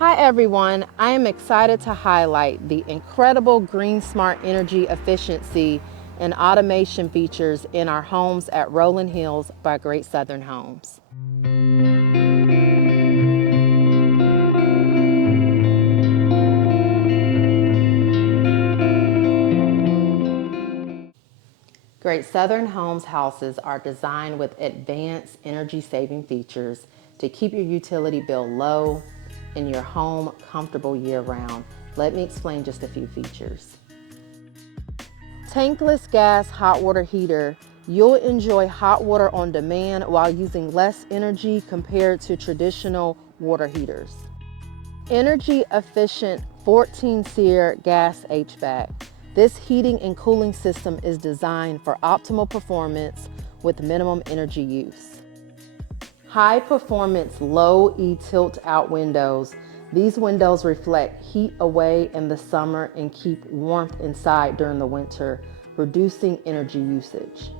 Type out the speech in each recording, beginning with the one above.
Hi everyone, I am excited to highlight the incredible GreenSmart energy efficiency and automation features in our homes at Rolling Hills by Great Southern Homes. Great Southern Homes houses are designed with advanced energy saving features to keep your utility bill low and your home comfortable year round. Let me explain just a few features. Tankless gas hot water heater. You'll enjoy hot water on demand while using less energy compared to traditional water heaters. Energy efficient 14-SEER gas HVAC. This heating and cooling system is designed for optimal performance with minimum energy use. High performance low E tilt out windows. These windows reflect heat away in the summer and keep warmth inside during the winter, reducing energy usage.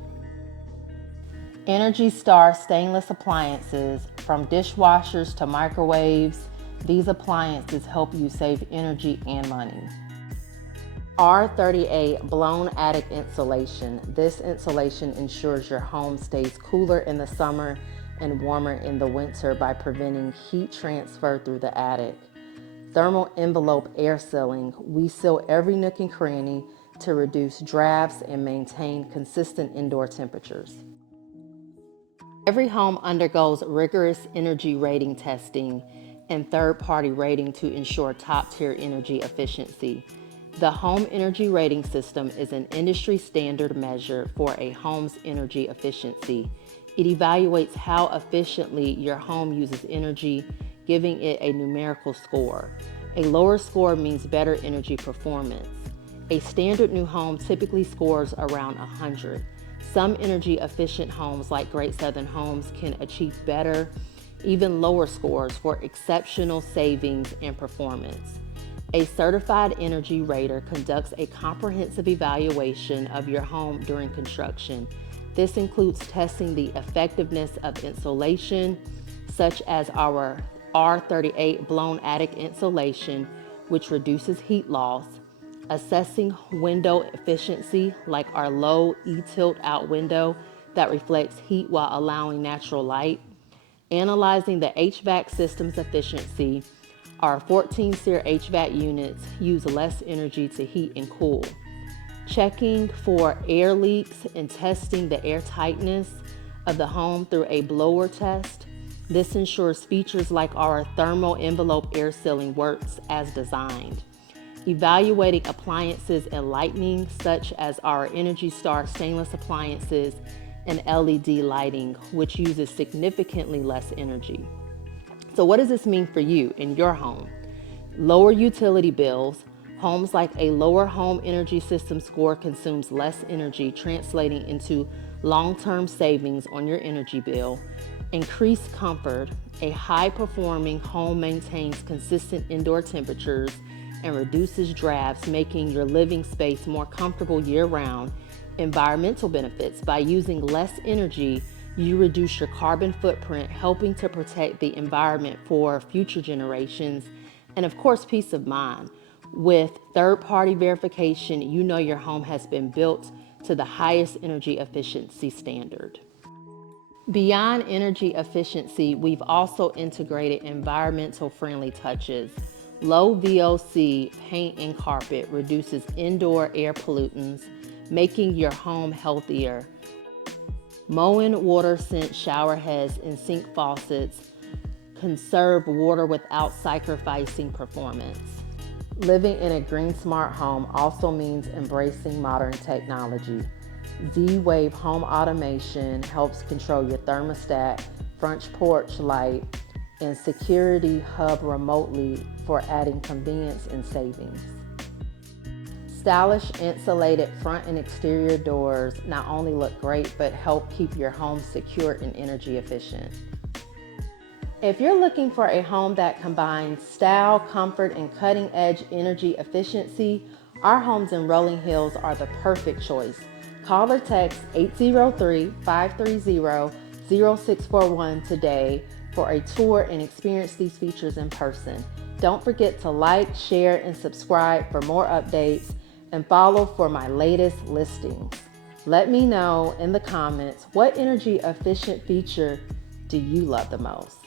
Energy Star stainless appliances, from dishwashers to microwaves. These appliances help you save energy and money. R38 blown attic insulation. This insulation ensures your home stays cooler in the summer and warmer in the winter by preventing heat transfer through the attic. Thermal envelope air sealing. We seal every nook and cranny to reduce drafts and maintain consistent indoor temperatures. Every home undergoes rigorous energy rating testing and third-party rating to ensure top-tier energy efficiency. The Home Energy Rating System is an industry standard measure for a home's energy efficiency. It evaluates how efficiently your home uses energy, giving it a numerical score. A lower score means better energy performance. A standard new home typically scores around 100. Some energy efficient homes like Great Southern Homes can achieve better, even lower scores for exceptional savings and performance. A certified energy rater conducts a comprehensive evaluation of your home during construction. This includes testing the effectiveness of insulation, such as our R38 blown attic insulation, which reduces heat loss, assessing window efficiency, like our low E-tilt out window that reflects heat while allowing natural light, analyzing the HVAC system's efficiency. Our 14-SEER HVAC units use less energy to heat and cool. Checking for air leaks and testing the air tightness of the home through a blower test. This ensures features like our thermal envelope air sealing works as designed. Evaluating appliances and lighting, such as our Energy Star stainless appliances and LED lighting, which uses significantly less energy. So what does this mean for you in your home? Lower utility bills. Homes like a lower home energy system score consumes less energy, translating into long-term savings on your energy bill. Increased comfort. A high-performing home maintains consistent indoor temperatures and reduces drafts, making your living space more comfortable year-round. Environmental benefits. By using less energy, you reduce your carbon footprint, helping to protect the environment for future generations. And of course, peace of mind. With third-party verification, you know your home has been built to the highest energy efficiency standard. Beyond energy efficiency, we've also integrated environmental friendly touches. Low VOC paint and carpet reduces indoor air pollutants, making your home healthier. Moen water scent shower heads and sink faucets conserve water without sacrificing performance. Living in a GreenSmart home also means embracing modern technology. Z-Wave home automation helps control your thermostat, front porch light, and security hub remotely for adding convenience and savings. Stylish insulated front and exterior doors not only look great, but help keep your home secure and energy efficient. If you're looking for a home that combines style, comfort, and cutting-edge energy efficiency, our homes in Rolling Hills are the perfect choice. Call or text 803-530-0641 today for a tour and experience these features in person. Don't forget to like, share, and subscribe for more updates and follow for my latest listings. Let me know in the comments what energy efficient feature do you love the most?